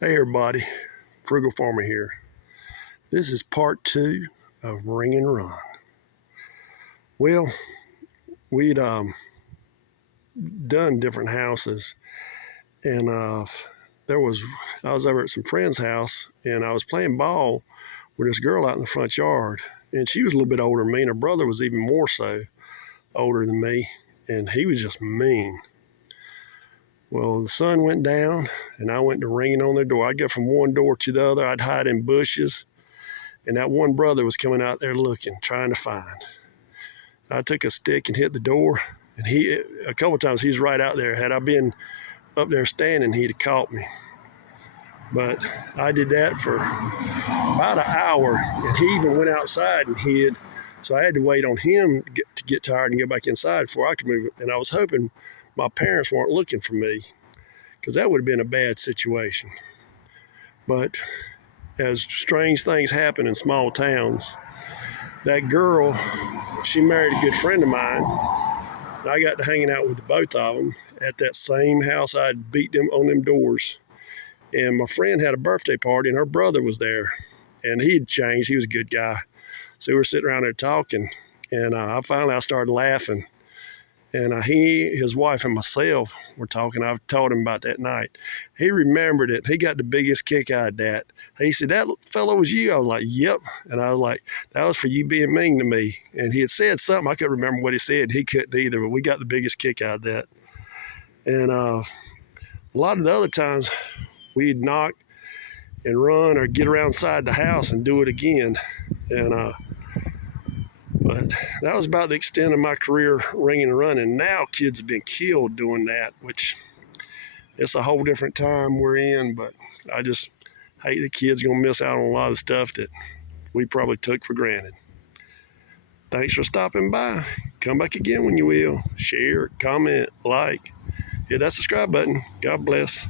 Hey everybody, Frugal Farmer here. This is part 2 of Ring and Run. Well, we'd done different houses, and I was over at some friend's house, and I was playing ball with this girl out in the front yard, and she was a little bit older than me, and her brother was even more so older than me, and he was just mean. Well, the sun went down, and I went to ringing on their door. I'd go from one door to the other. I'd hide in bushes. And that one brother was coming out there looking, trying to find. I took a stick and hit the door, and a couple of times he was right out there. Had I been up there standing, he'd have caught me. But I did that for about an hour, and he even went outside and hid. So I had to wait on him to get tired and get back inside before I could move. And I was hoping my parents weren't looking for me, because that would have been a bad situation. But as strange things happen in small towns, that girl, she married a good friend of mine. I got to hanging out with the both of them at that same house I'd beat them on them doors. And my friend had a birthday party, and her brother was there. And he'd changed. He was a good guy. So we were sitting around there talking, and I started laughing. And his wife, and myself were talking. I told him about that night. He remembered it. He got the biggest kick out of that. He said, "That fellow was you?" I was like, "Yep." And I was like, "That was for you being mean to me." And he had said something. I couldn't remember what he said. He couldn't either, but we got the biggest kick out of that. And a lot of the other times, we'd knock and run or get around inside the house and do it again. But that was about the extent of my career ringing and running. Now kids have been killed doing that, which it's a whole different time we're in. But I just hate the kids going to miss out on a lot of stuff that we probably took for granted. Thanks for stopping by. Come back again when you will. Share, comment, like. Hit that subscribe button. God bless.